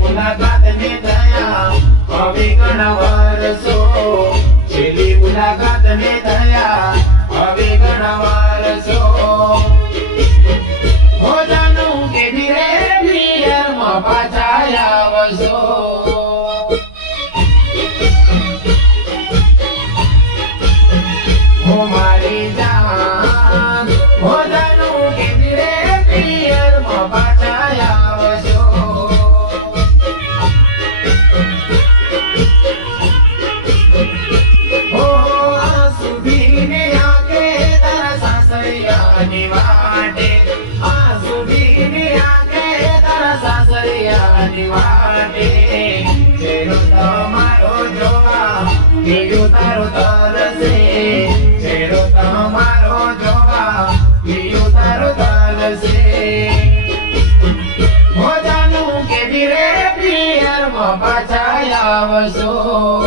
मुलाकात में दया अभी घणा वारसो छेली मुलाकात में दया अभी घणा वारसो हो जानू के धीरे पियर में पाछाया वसो हो मारी जान हो जानू के धीरे पियर में पाछाया वसो तारो तरसे छेड़ो तमारो जोगा लियो तारो तरसे हो जानू के धीरे पियर में पाछाया वसो।